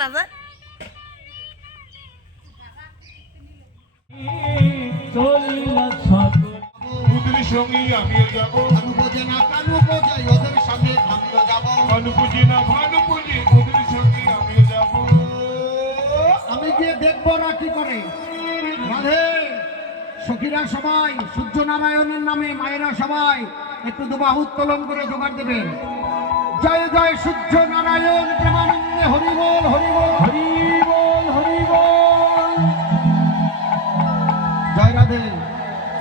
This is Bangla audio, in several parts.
না যে ওদের সঙ্গে আমিও যাব। ভানু বোঝে না কানু বোঝে ওদের সামনে আমিও যাব। ভানু বুঝি না ভানু বুঝি ওদের সঙ্গে আমিও যাব। আমি গিয়ে দেখবো না কি করে। রাধে সখীরা সবাই সূর্য নারায়ণের নামে মায়েরা সবাই একটু দুবাহু উত্তোলন করে জোগাড় দেবেন। জয় জয় সূর্য নারায়ণ প্রেমানন্দে হরি বল হরি বল হরি বল হরি বল। জয় রাধে।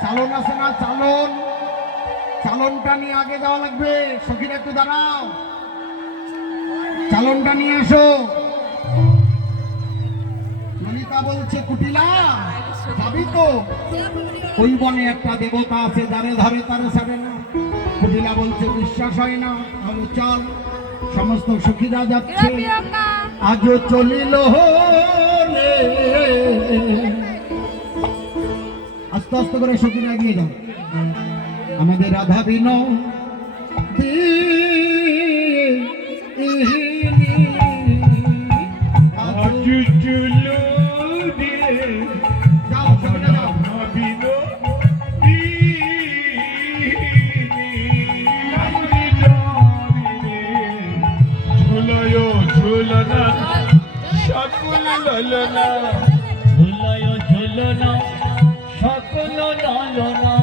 চালন আছে না চালন, চালনটা নিয়ে আগে যাওয়া লাগবে। সখীরা একটু দাঁড়াও, চালনটা নিয়ে এসো। ললিতা বলছে কুটিলা যাবি তো? ওই বনে একটা দেবতা আছে যারে ধরে তারে ছাড়ে না। কুটিলা বলছে বিশ্বাস হয় না, তাহলে চল। সমস্ত সখীরা যাচ্ছে, আজও চলিল রে। আস্তে আস্তে করে সখীরা এগিয়ে যাও। আমাদের রাধা বিনো যাও সখীরা যাও। ঝুলনা সকল ললনা ঝুলয় ঝুলনা সকল লালনা।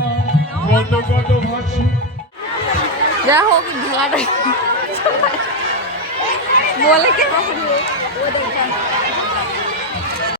কত কত ভাসি যা হোক ঢাকাটা বলে কে কখন ও দেখা